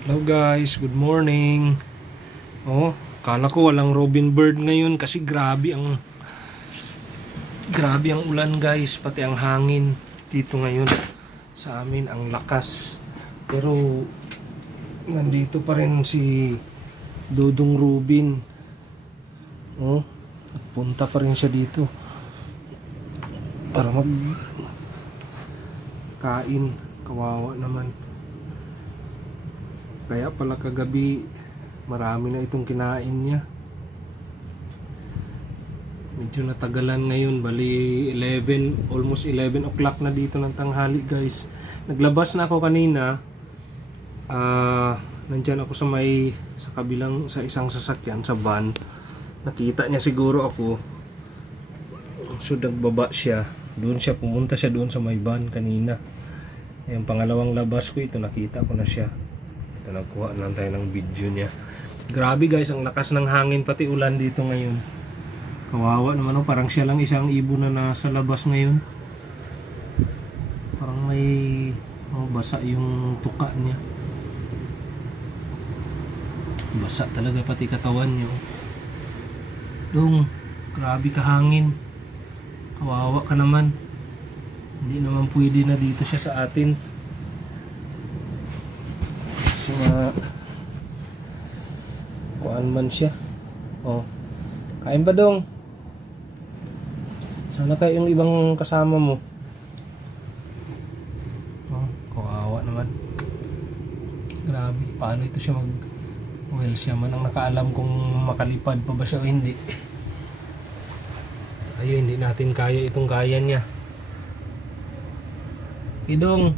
Hello guys, good morning. Oh, kala ko walang Robin Bird ngayon kasi grabe ang ulan guys, pati ang hangin dito ngayon sa amin, ang lakas. Pero nandito pa rin si Dodong Robin. Oh, at punta pa rin siya dito para kain. Kawawa naman. Kaya pala kagabi marami na itong kinain niya. Medyo natagalan ngayon, bali 11, almost 11 o'clock na dito ng tanghali guys. Naglabas na ako kanina. Nandyan ako sa kabilang, sa isang sasakyan, sa van. Nakita niya siguro ako. So nagbaba siya. Pumunta siya doon sa may van kanina. Yung pangalawang labas ko ito, nakita ko na siya. Ito, nagkuha lang tayo ng video niya. Grabe guys, ang lakas ng hangin pati ulan dito ngayon. Kawawa naman, parang siya lang isang ibon na nasa labas ngayon. Parang may basa yung tuka niya. Basa talaga pati katawan niya. Dong, grabe ka hangin. Kawawa ka naman. Hindi naman pwede na dito siya sa atin. Kasi kuan man siya. Oh. Kain ba dong? Sana kayo yung ibang kasama mo. Oh, kawawa naman. Grabe, paano ito siya well, siya man ang nakaalam kung makalipad pa ba siya o hindi. Ayun, hindi natin kaya itong kaya niya. Idong.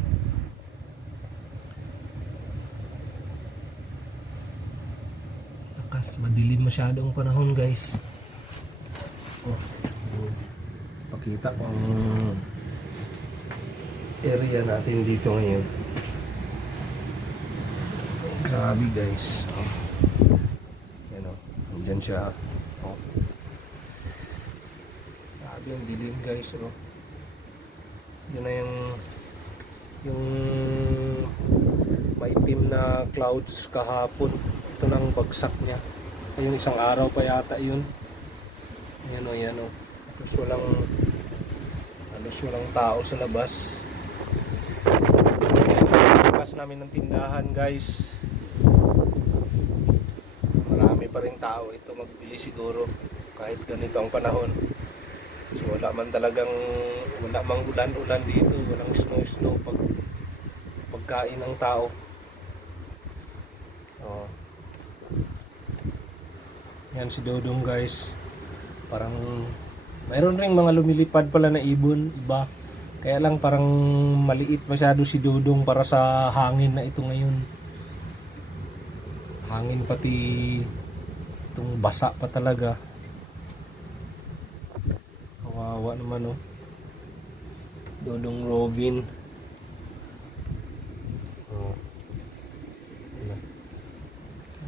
Lakas, madilim masyado ang panahon guys. Oh, pakita ko ang area natin dito ngayon. Grabe guys. Oh. Yan o, nandyan siya. Oh. Grabe ang dilim guys. Oh. Yun na yung maitim na clouds kahapon. Ito na ang bagsak niya. Yung isang araw pa yata yun. Yan o. Halos walang tao sa labas. Bukas namin ng tindahan guys. Marami pa rin tao ito magbili siguro kahit ganito ang panahon. So wala mang ulan dito, walang snow pagkain ng tao. Oh. Yan si Dodong guys. Parang mayroon ring mga lumilipad pala na ibon, iba. Kaya lang parang maliit masyado si Dodong para sa hangin na ito ngayon. Hangin pati itong basa pa talaga. Kawawa naman oh. Dodong Robin. Oh.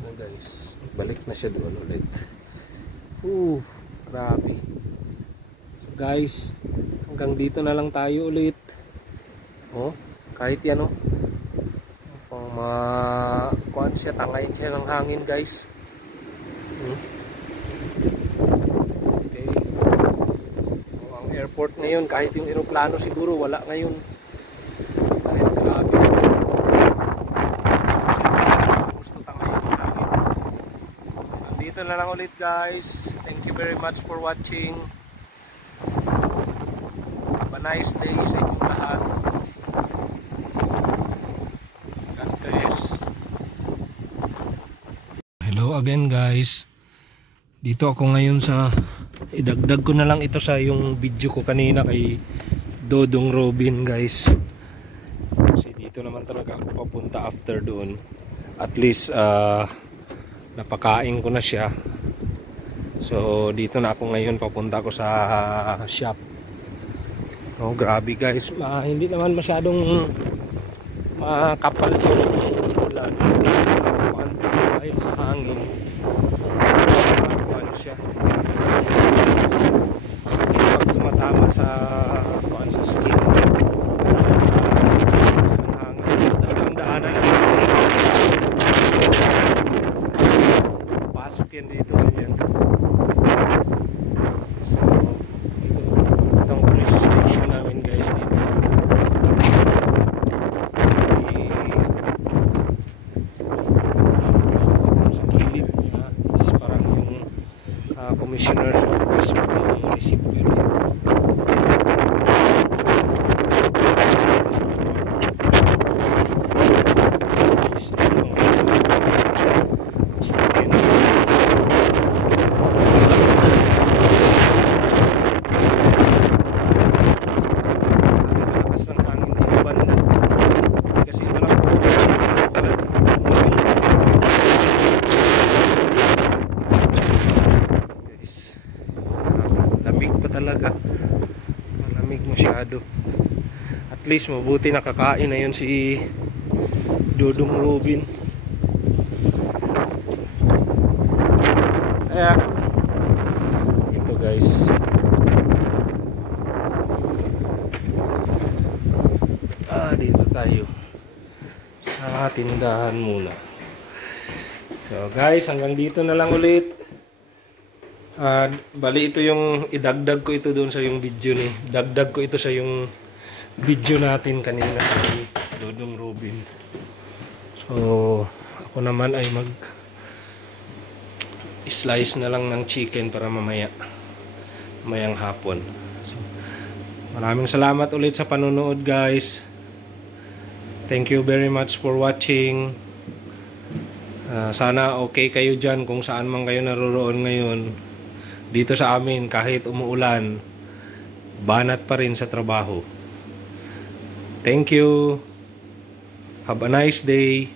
Ano guys, balik na siya doon ulit. Grabe. So guys, hanggang dito na lang tayo ulit. Oh, kahit yan oh. Kung kuan siya, tangayin siya ng hangin guys. Okay. Oh, ang airport ngayon, kahit yung eroplano siguro wala ngayon. Dahil grabe. Gusto tangayin yung hangin. Dito na lang ulit guys. Thank you very much for watching. Have a nice day sa inyong lahat. God bless. Hello again guys. Dito ako ngayon idagdag ko na lang ito sa yung video ko kanina kay Dodong Robin guys. Kasi dito naman talaga ako papunta after doon. At least napakain ko na siya. So dito na ako ngayon, papunta ko sa shop. Oh, grabe guys, hindi naman masyadong makapal yung ulan dahil sa hangin. Ano siya, sakit pag tumatama sa skin dahil sa hangin. Talagang daanan commissioner's office ng munisipyo rito. Talaga malamig masyado. At least mabuti nakakain na yun si Dudong Robin. Kaya ito guys, dito tayo sa tindahan muna. So guys, hanggang dito na lang ulit. Bali ito yung idagdag ko ito doon sa yung video ni. Dagdag ko ito sa yung video natin kanina kay Dudong Robin. So ako naman ay mag slice na lang ng chicken para mamayang hapon. So, maraming salamat ulit sa panonood guys. Thank you very much for watching. Sana okay kayo dyan kung saan man kayo naroroon ngayon. Dito sa amin, kahit umuulan, banat pa rin sa trabaho. Thank you. Have a nice day.